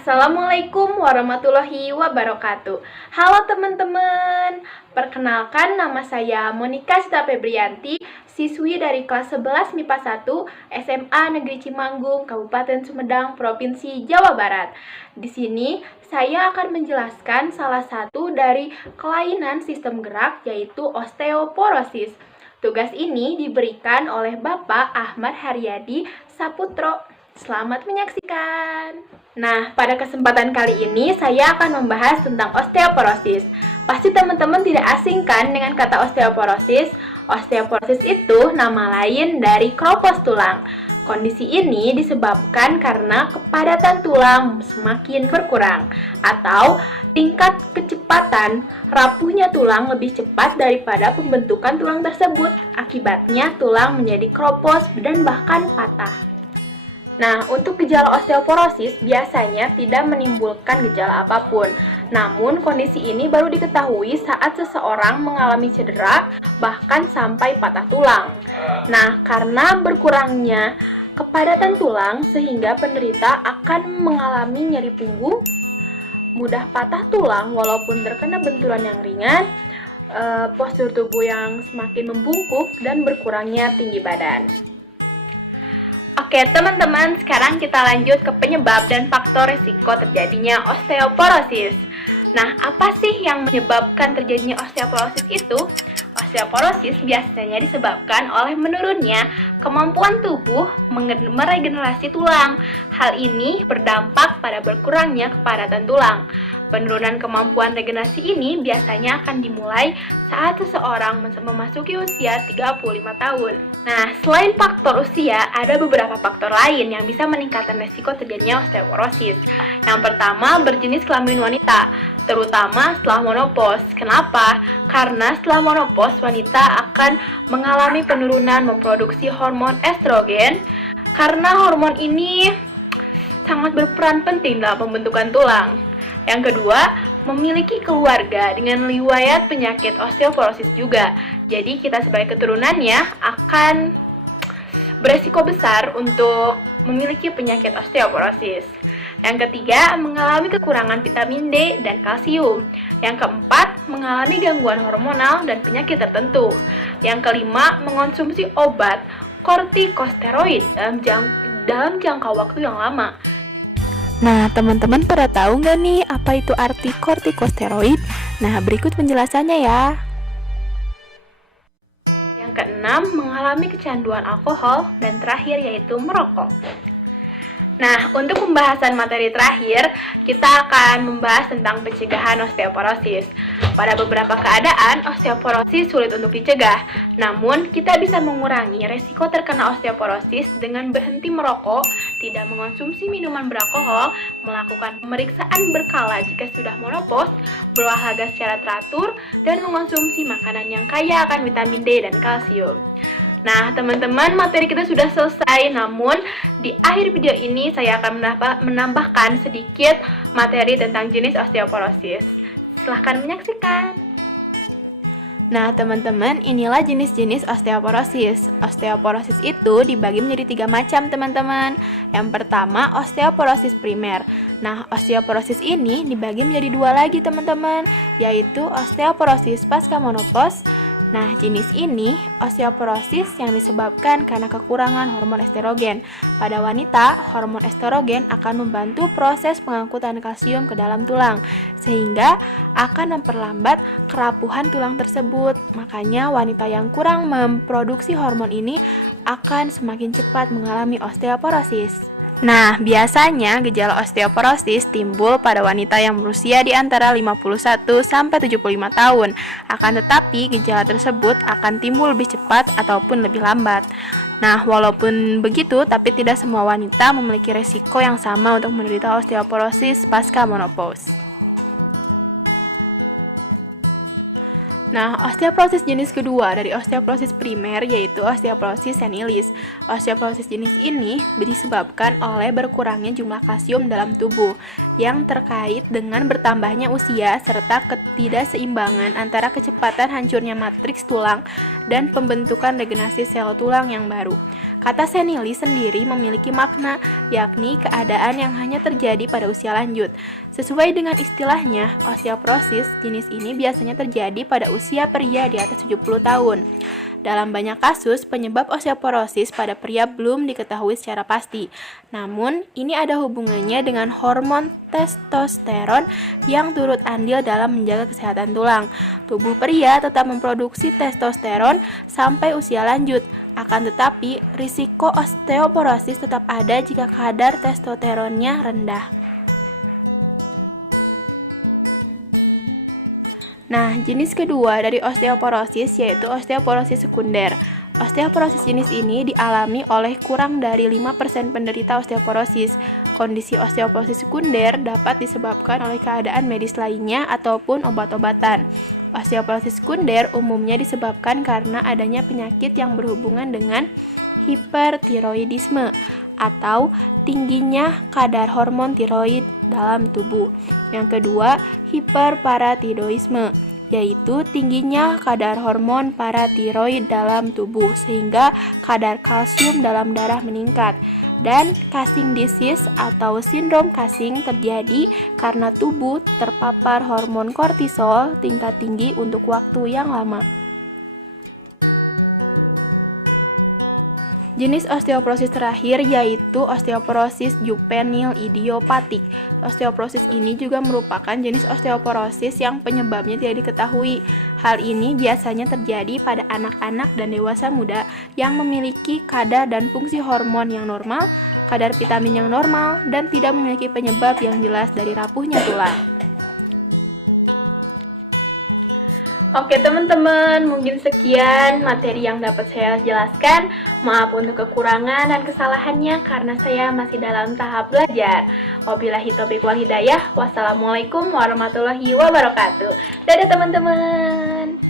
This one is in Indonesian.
Assalamualaikum warahmatullahi wabarakatuh. Halo teman-teman, perkenalkan nama saya Monika Cita Febrianti, siswi dari kelas 11 MIPA 1 SMA Negeri Cimanggung, Kabupaten Sumedang, Provinsi Jawa Barat. Di sini saya akan menjelaskan salah satu dari kelainan sistem gerak, yaitu osteoporosis. Tugas ini diberikan oleh Bapak Ahmad Haryadi Saputro. Selamat menyaksikan. Nah, pada kesempatan kali ini saya akan membahas tentang osteoporosis. Pasti teman-teman tidak asing kan dengan kata osteoporosis? Osteoporosis itu nama lain dari keropos tulang. Kondisi ini disebabkan karena kepadatan tulang semakin berkurang atau tingkat kecepatan rapuhnya tulang lebih cepat daripada pembentukan tulang tersebut. Akibatnya tulang menjadi keropos dan bahkan patah. Nah, untuk gejala osteoporosis biasanya tidak menimbulkan gejala apapun. Namun, kondisi ini baru diketahui saat seseorang mengalami cedera, bahkan sampai patah tulang. Nah, karena berkurangnya kepadatan tulang, sehingga penderita akan mengalami nyeri punggung, mudah patah tulang walaupun terkena benturan yang ringan, postur tubuh yang semakin membungkuk, dan berkurangnya tinggi badan. Oke teman-teman, sekarang kita lanjut ke penyebab dan faktor risiko terjadinya osteoporosis. Nah, apa sih yang menyebabkan terjadinya osteoporosis itu? Osteoporosis biasanya disebabkan oleh menurunnya kemampuan tubuh meregenerasi tulang. Hal ini berdampak pada berkurangnya kepadatan tulang. Penurunan kemampuan regenerasi ini biasanya akan dimulai saat seseorang memasuki usia 35 tahun. Nah, selain faktor usia, ada beberapa faktor lain yang bisa meningkatkan resiko terjadinya osteoporosis. Yang pertama, berjenis kelamin wanita, terutama setelah menopause. Kenapa? Karena setelah menopause, wanita akan mengalami penurunan memproduksi hormon estrogen, karena hormon ini sangat berperan penting dalam pembentukan tulang. Yang kedua, memiliki keluarga dengan riwayat penyakit osteoporosis juga. Jadi kita sebagai keturunannya akan beresiko besar untuk memiliki penyakit osteoporosis. Yang ketiga, mengalami kekurangan vitamin D dan kalsium. Yang keempat, mengalami gangguan hormonal dan penyakit tertentu. Yang kelima, mengonsumsi obat kortikosteroid dalam jangka waktu yang lama. Nah, teman-teman pada tahu nggak nih apa itu arti kortikosteroid? Nah, berikut penjelasannya ya. Yang keenam, mengalami kecanduan alkohol, dan terakhir yaitu merokok. Nah, untuk pembahasan materi terakhir, kita akan membahas tentang pencegahan osteoporosis. Pada beberapa keadaan, osteoporosis sulit untuk dicegah. Namun, kita bisa mengurangi resiko terkena osteoporosis dengan berhenti merokok, tidak mengonsumsi minuman beralkohol, melakukan pemeriksaan berkala jika sudah menopause, berolahraga secara teratur, dan mengonsumsi makanan yang kaya akan vitamin D dan kalsium. Nah, teman-teman, materi kita sudah selesai. Namun, di akhir video ini saya akan menambahkan sedikit materi tentang jenis osteoporosis. Silahkan menyaksikan. Nah, teman-teman, inilah jenis-jenis osteoporosis. Osteoporosis itu dibagi menjadi 3 macam, teman-teman. Yang pertama, osteoporosis primer. Nah, osteoporosis ini dibagi menjadi 2 lagi, teman-teman, yaitu osteoporosis pasca menopause. Nah, jenis ini osteoporosis yang disebabkan karena kekurangan hormon estrogen. Pada wanita, hormon estrogen akan membantu proses pengangkutan kalsium ke dalam tulang, sehingga akan memperlambat kerapuhan tulang tersebut. Makanya wanita yang kurang memproduksi hormon ini akan semakin cepat mengalami osteoporosis. Nah, biasanya gejala osteoporosis timbul pada wanita yang berusia di antara 51 sampai 75 tahun. Akan tetapi, gejala tersebut akan timbul lebih cepat ataupun lebih lambat. Nah, walaupun begitu, tapi tidak semua wanita memiliki resiko yang sama untuk menderita osteoporosis pasca menopause. Nah, osteoporosis jenis kedua dari osteoporosis primer yaitu osteoporosis senilis. Osteoporosis jenis ini disebabkan oleh berkurangnya jumlah kalsium dalam tubuh yang terkait dengan bertambahnya usia serta ketidakseimbangan antara kecepatan hancurnya matriks tulang dan pembentukan regenerasi sel tulang yang baru. Kata senili sendiri memiliki makna, yakni keadaan yang hanya terjadi pada usia lanjut. Sesuai dengan istilahnya, osteoporosis jenis ini biasanya terjadi pada usia pria di atas 70 tahun. Dalam banyak kasus, penyebab osteoporosis pada pria belum diketahui secara pasti. Namun, ini ada hubungannya dengan hormon testosteron yang turut andil dalam menjaga kesehatan tulang. Tubuh pria tetap memproduksi testosteron sampai usia lanjut. Akan tetapi, risiko osteoporosis tetap ada jika kadar testosteronnya rendah. Nah, jenis kedua dari osteoporosis yaitu osteoporosis sekunder. Osteoporosis jenis ini dialami oleh kurang dari 5% penderita osteoporosis. Kondisi osteoporosis sekunder dapat disebabkan oleh keadaan medis lainnya ataupun obat-obatan. Osteoporosis sekunder umumnya disebabkan karena adanya penyakit yang berhubungan dengan hipertiroidisme atau tingginya kadar hormon tiroid dalam tubuh. Yang kedua, hiperparatiroidisme, yaitu tingginya kadar hormon paratiroid dalam tubuh sehingga kadar kalsium dalam darah meningkat. Dan Cushing disease atau sindrom Cushing terjadi karena tubuh terpapar hormon kortisol tingkat tinggi untuk waktu yang lama. Jenis osteoporosis terakhir yaitu osteoporosis juvenil idiopatik. Osteoporosis ini juga merupakan jenis osteoporosis yang penyebabnya tidak diketahui. Hal ini biasanya terjadi pada anak-anak dan dewasa muda yang memiliki kadar dan fungsi hormon yang normal, kadar vitamin yang normal, dan tidak memiliki penyebab yang jelas dari rapuhnya tulang. Oke teman-teman, mungkin sekian materi yang dapat saya jelaskan. Maaf untuk kekurangan dan kesalahannya karena saya masih dalam tahap belajar. Wabillahi taufiq wal hidayah. Wassalamualaikum warahmatullahi wabarakatuh. Dadah teman-teman.